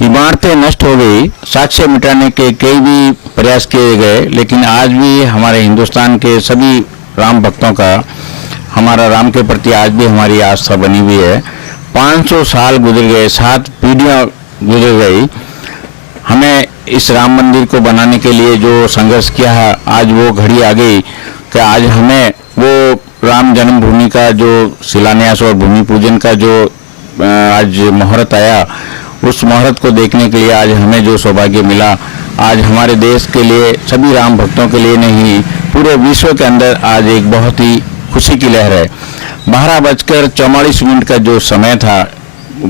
इमारतें नष्ट हो गई, साक्ष्य मिटाने के कई भी प्रयास किए गए, लेकिन आज भी हमारे हिंदुस्तान के सभी राम भक्तों का हमारा राम के प्रति आज भी हमारी आस्था बनी हुई है। 500 साल गुजर गए, 7 पीढ़ियां गुजर गई। हमें इस राम मंदिर को बनाने के लिए जो संघर्ष किया है, आज वो घड़ी आ गई कि आज हमें वो राम जन्मभूमि का जो शिलान्यास और भूमि पूजन का जो आज मुहूर्त आया, उस मुहूर्त को देखने के लिए आज हमें जो सौभाग्य मिला, आज हमारे देश के लिए, सभी राम भक्तों के लिए नहीं, पूरे विश्व के अंदर आज एक बहुत ही खुशी की लहर है। 12:44 का जो समय था,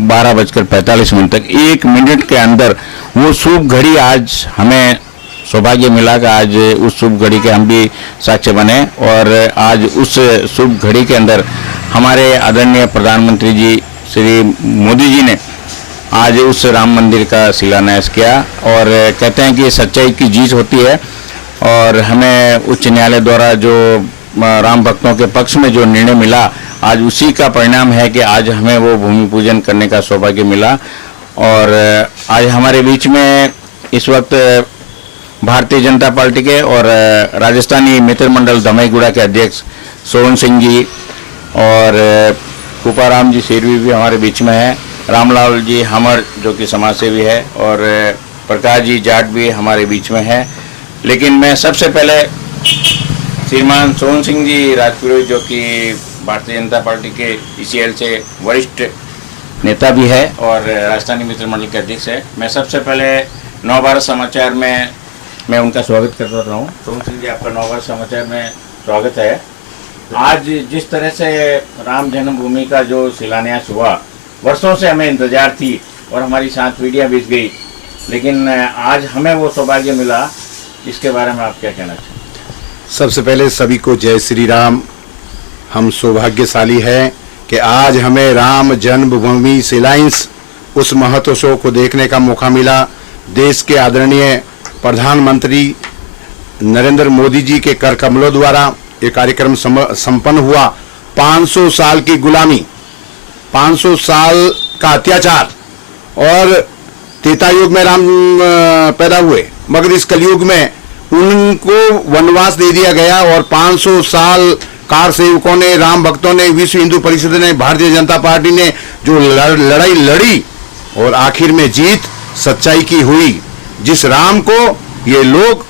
12:45 तक, 1 मिनट के अंदर वो शुभ घड़ी आज हमें सौभाग्य मिला कि आज उस शुभ घड़ी के हम भी साक्ष्य बने। और आज उस शुभ घड़ी के अंदर हमारे आदरणीय प्रधानमंत्री जी श्री मोदी जी ने आज उस राम मंदिर का शिलान्यास किया और कहते हैं कि सच्चाई की जीत होती है। और हमें उच्च न्यायालय द्वारा जो राम भक्तों के पक्ष में जो निर्णय मिला, आज उसी का परिणाम है कि आज हमें वो भूमि पूजन करने का सौभाग्य मिला। और आज हमारे बीच में इस वक्त भारतीय जनता पार्टी के और राजस्थानी मित्र मंडल धमईगुड़ा के अध्यक्ष सोहन सिंह जी और कुपाराम जी शेरवी भी हमारे बीच में है, रामलाल जी हमर जो कि समाज सेवी है, और प्रकाश जी जाट भी हमारे बीच में है। लेकिन मैं सबसे पहले श्रीमान सोहन सिंह जी राजपुरोहित, जो कि भारतीय जनता पार्टी के ईसीएल से वरिष्ठ नेता भी है और राजस्थानी मित्र मंडल के अध्यक्ष है, मैं सबसे पहले नवभारत समाचार में मैं उनका स्वागत करता रहा हूँ। सोहन सिंह जी, आपका नवभारत समाचार में स्वागत है। आज जिस तरह से राम जन्मभूमि का जो शिलान्यास हुआ, वर्षों से हमें इंतजार थी और हमारी 7 पीढ़ियां बीत गई, लेकिन आज हमें वो सौभाग्य मिला। इसके बारे में आप क्या कहना चाहते हैं? सबसे पहले सभी को जय श्री राम। हम सौभाग्यशाली हैं कि आज हमें राम जन्मभूमि शिलान्यास उस महोत्सव को देखने का मौका मिला। देश के आदरणीय प्रधानमंत्री नरेंद्र मोदी जी के कर कमलों द्वारा ये कार्यक्रम संपन्न हुआ। 500 साल की गुलामी, 500 साल का अत्याचार, और त्रेता युग में राम पैदा हुए, मगर इस कलयुग में उनको वनवास दे दिया गया। और 500 साल कार सेवकों ने, राम भक्तों ने, विश्व हिंदू परिषद ने, भारतीय जनता पार्टी ने जो लड़ाई लड़ी और आखिर में जीत सच्चाई की हुई। जिस राम को ये लोग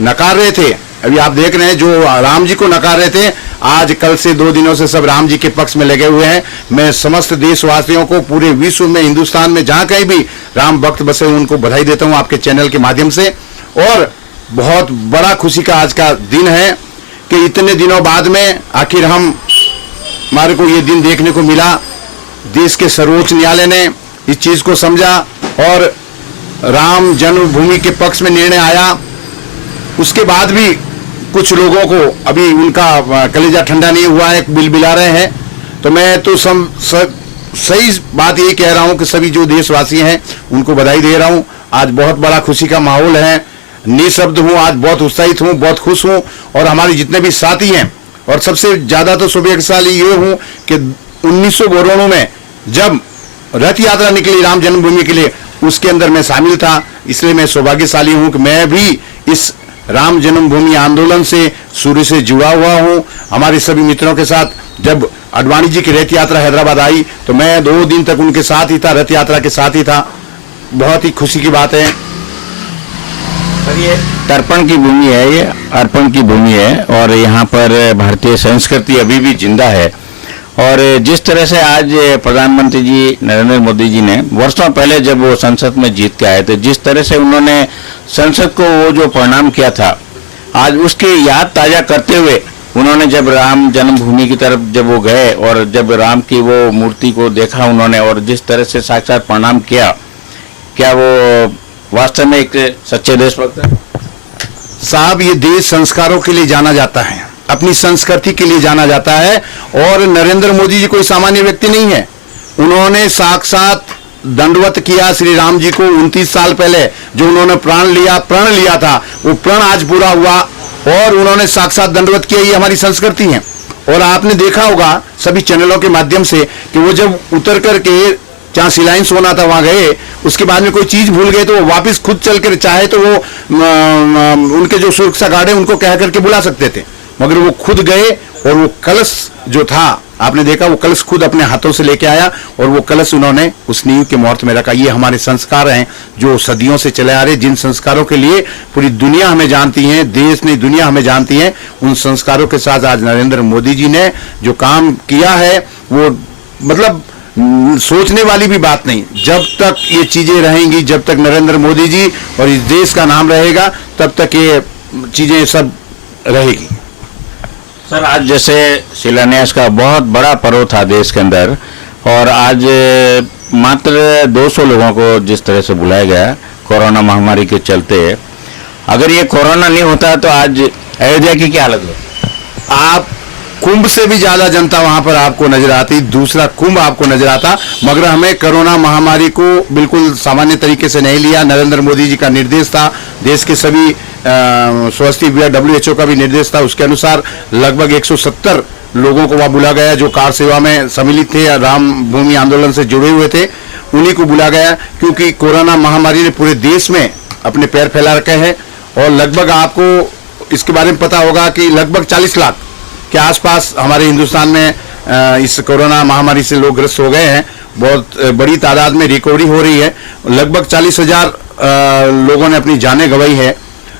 नकार रहे थे, अभी आप देख रहे हैं जो राम जी को नकार रहे थे, आज कल से 2 दिनों से सब राम जी के पक्ष में लगे हुए हैं। मैं समस्त देशवासियों को, पूरे विश्व में, हिंदुस्तान में जहां कहीं भी राम भक्त बसे, उनको बधाई देता हूं आपके चैनल के माध्यम से। और बहुत बड़ा खुशी का आज का दिन है कि इतने दिनों बाद में आखिर हमारे को ये दिन देखने को मिला। देश के सर्वोच्च न्यायालय ने इस चीज को समझा और राम जन्मभूमि के पक्ष में निर्णय आया। उसके बाद भी कुछ लोगों को अभी उनका कलेजा ठंडा नहीं हुआ है, बिलबिला रहे हैं। तो मैं तो सही बात यही कह रहा हूं कि सभी जो देशवासी हैं उनको बधाई दे रहा हूं। आज बहुत बड़ा खुशी का माहौल है, निशब्द हूं, आज बहुत उत्साहित हूं, बहुत खुश हूं। और हमारे जितने भी साथी हैं, और सबसे ज्यादा तो सौभाग्यशाली ये हूं कि 1992 में जब रथ यात्रा निकली राम जन्मभूमि के लिए, उसके अंदर मैं शामिल था। इसलिए मैं सौभाग्यशाली हूं कि मैं भी इस राम जन्मभूमि आंदोलन से शुरू से जुड़ा हुआ हूं। हमारे सभी मित्रों के साथ जब अडवाणी जी की रथ यात्रा हैदराबाद आई तो मैं 2 दिन तक उनके साथ ही था, रथ यात्रा के साथ ही था। बहुत ही खुशी की बात है। ये तर्पण की भूमि है, ये अर्पण की भूमि है, और यहाँ पर भारतीय संस्कृति अभी भी जिंदा है। और जिस तरह से आज प्रधानमंत्री जी नरेंद्र मोदी जी ने वर्षों पहले जब वो संसद में जीत के आए थे, जिस तरह से उन्होंने संसद को वो जो प्रणाम किया था, आज उसकी याद ताजा करते हुए उन्होंने जब राम जन्मभूमि की तरफ जब वो गए और जब राम की वो मूर्ति को देखा उन्होंने और जिस तरह से साक्षात प्रणाम किया, क्या वो वास्तव में एक सच्चे देशभक्त है? साहब, ये देश संस्कारों के लिए जाना जाता है, अपनी संस्कृति के लिए जाना जाता है। और नरेंद्र मोदी जी कोई सामान्य व्यक्ति नहीं है। उन्होंने साक्षात दंडवत किया श्री राम जी को 29 साल पहले, जो उन्होंने प्रण लिया था, वो प्रण आज पूरा हुआ और उन्होंने साक्षात दंडवत किया। ये हमारी संस्कृति है। और आपने देखा होगा सभी चैनलों के माध्यम से कि वो जब उतर करके जहाँ सिलाइंस होना था वहां गए, उसके बाद में कोई चीज भूल गए तो वो वापस खुद चल कर चाहे तो वो उनके जो सुरक्षा गार्ड है उनको कह करके बुला सकते थे, मगर वो खुद गए और वो कलश जो था आपने देखा, वो कलश खुद अपने हाथों से लेके आया और वो कलश उन्होंने उस नींव के मुहूर्त में रखा। ये हमारे संस्कार हैं जो सदियों से चले आ रहे, जिन संस्कारों के लिए पूरी दुनिया हमें जानती है, देश नहीं दुनिया हमें जानती है। उन संस्कारों के साथ आज नरेंद्र मोदी जी ने जो काम किया है वो मतलब सोचने वाली भी बात नहीं। जब तक ये चीजें रहेंगी, जब तक नरेंद्र मोदी जी और इस देश का नाम रहेगा, तब तक ये चीजें सब रहेगी। सर, आज जैसे शिलान्यास का बहुत बड़ा पर्व था देश के अंदर, और आज मात्र 200 लोगों को जिस तरह से बुलाया गया कोरोना महामारी के चलते, अगर ये कोरोना नहीं होता तो आज अयोध्या की क्या हालत होती? आप कुंभ से भी ज्यादा जनता वहां पर आपको नजर आती, दूसरा कुंभ आपको नजर आता, मगर हमें कोरोना महामारी को बिल्कुल सामान्य तरीके से नहीं लिया। नरेंद्र मोदी जी का निर्देश था, देश के सभी स्वास्थ्य विभाग WHO का भी निर्देश था, उसके अनुसार लगभग 170 लोगों को वहां बुला गया जो कार सेवा में सम्मिलित थे, राम भूमि आंदोलन से जुड़े हुए थे, उन्हीं को बुला गया, क्योंकि कोरोना महामारी ने पूरे देश में अपने पैर फैला रखे हैं। और लगभग आपको इसके बारे में पता होगा कि लगभग 40 लाख के आसपास हमारे हिंदुस्तान में इस कोरोना महामारी से लोग ग्रस्त हो गए हैं। बहुत बड़ी तादाद में रिकवरी हो रही है, लगभग 40,000 लोगों ने अपनी जानें गंवाई है।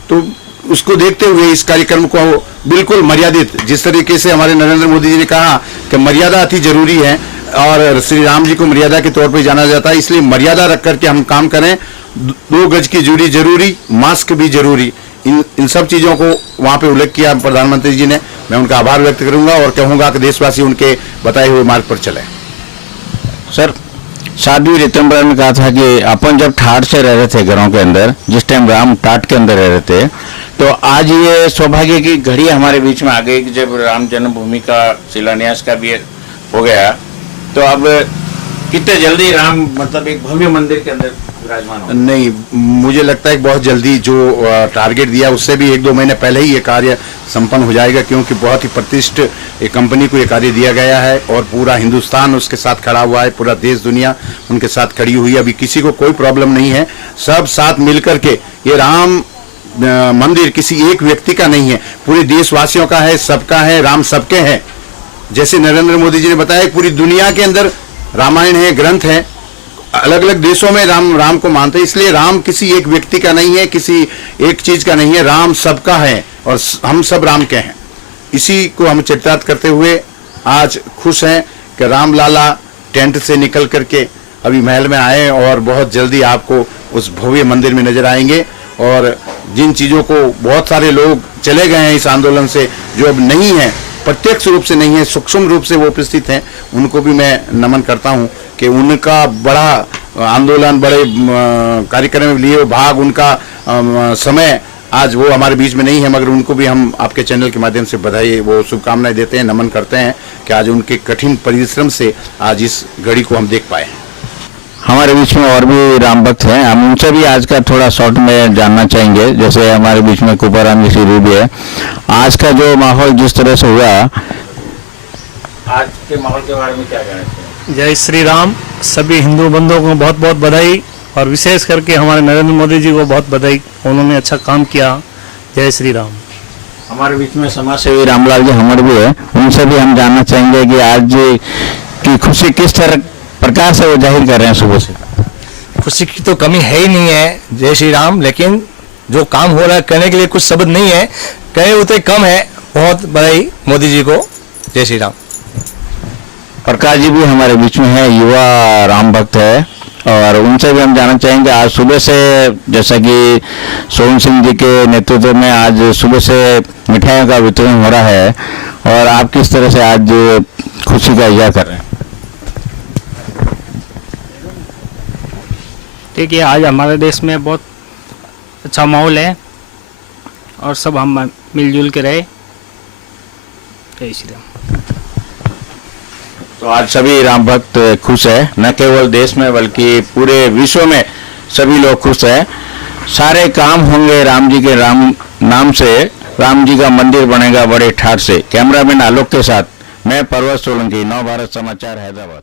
तो उसको देखते हुए इस कार्यक्रम को बिल्कुल मर्यादित, जिस तरीके से हमारे नरेंद्र मोदी जी ने कहा कि मर्यादा अति जरूरी है और श्री राम जी को मर्यादा के तौर पर जाना जाता है, इसलिए मर्यादा रख करके हम काम करें। 2 गज की दूरी जरूरी, मास्क भी जरूरी, इन सब चीजों को वहां पे उल्लेख किया प्रधानमंत्री जी ने। मैं उनका आभार व्यक्त करूंगा और कहूंगा कि देशवासी उनके बताए हुए मार्ग पर चले। सर, 7वीं रितंबर में कहा था कि अपन जब ठाट से रह रहे थे घरों के अंदर, जिस टाइम राम टाट के अंदर रह रहे थे, तो आज ये सौभाग्य की घड़ी हमारे बीच में आ गई कि जब राम जन्मभूमि का शिलान्यास का भी हो गया, तो अब कितने जल्दी राम मतलब एक भव्य मंदिर के अंदर विराजमान हो। नहीं, मुझे लगता है कि बहुत जल्दी जो टारगेट दिया उससे भी 1-2 महीने पहले ही ये कार्य संपन्न हो जाएगा, क्योंकि बहुत ही प्रतिष्ठित एक कंपनी को ये कार्य दिया गया है और पूरा हिंदुस्तान उसके साथ खड़ा हुआ है, पूरा देश दुनिया उनके साथ खड़ी हुई है। अभी किसी को कोई प्रॉब्लम नहीं है, सब साथ मिलकर के ये राम मंदिर किसी एक व्यक्ति का नहीं है, पूरे देशवासियों का है, सबका है, राम सबके हैं। जैसे नरेंद्र मोदी जी ने बताया पूरी दुनिया के अंदर रामायण है, ग्रंथ है, अलग अलग देशों में राम को मानते हैं, इसलिए राम किसी एक व्यक्ति का नहीं है, किसी एक चीज का नहीं है, राम सबका है और हम सब राम के हैं। इसी को हम चरितार्थ करते हुए आज खुश हैं कि राम लाला टेंट से निकल करके अभी महल में आए और बहुत जल्दी आपको उस भव्य मंदिर में नजर आएंगे। और जिन चीजों को बहुत सारे लोग चले गए हैं इस आंदोलन से, जो अब नहीं है, प्रत्यक्ष रूप से नहीं है, सूक्ष्म रूप से वो उपस्थित हैं, उनको भी मैं नमन करता हूं कि उनका बड़ा आंदोलन, बड़े कार्यक्रम में लिए भाग, उनका समय आज वो हमारे बीच में नहीं है, मगर उनको भी हम आपके चैनल के माध्यम से बधाई, वो शुभकामनाएं देते हैं, नमन करते हैं कि आज उनके कठिन परिश्रम से आज इस घड़ी को हम देख पाए हैं। हमारे बीच में और भी राम भक्त हैं, हम उनसे भी आज का थोड़ा शॉर्ट में जानना चाहेंगे। जैसे हमारे बीच में कुपाराम जी श्री भी है, आज का जो माहौल जिस तरह से हुआ, आज के माहौल के बारे में क्या कहना चाहिए? जय श्री राम। सभी हिंदू बंधुओं को बहुत बहुत बधाई और विशेष करके हमारे नरेंद्र मोदी जी को बहुत बधाई, उन्होंने अच्छा काम किया। जय श्री राम। हमारे बीच में समाज सेवी रामलाल जी हमर भी है, उनसे भी हम जानना चाहेंगे कि आज की खुशी किस तरह प्रकार से वो जाहिर कर रहे हैं सुबह से। खुशी की तो कमी है ही नहीं है, जय श्री राम, लेकिन जो काम हो रहा है करने के लिए कुछ शब्द नहीं है, कहे उतने कम है। बहुत बधाई मोदी जी को, जय श्री राम। प्रकाश जी भी हमारे बीच में है, युवा राम भक्त है, और उनसे भी हम जानना चाहेंगे आज सुबह से, जैसा कि सोहन सिंह जी के नेतृत्व में आज सुबह से मिठाइयों का वितरण हो रहा है, और आप किस तरह से आज खुशी का इजहार कर रहे हैं? देखिए, आज हमारे देश में बहुत अच्छा माहौल है और सब हम मिलजुल के रहे। जय श्री राम। तो आज सभी राम भक्त खुश है, न केवल देश में बल्कि पूरे विश्व में सभी लोग खुश हैं। सारे काम होंगे राम जी के नाम से, राम जी का मंदिर बनेगा बड़े ठाट से। कैमरामैन आलोक के साथ मैं पर्वत सोलंकी, नव भारत समाचार, हैदराबाद।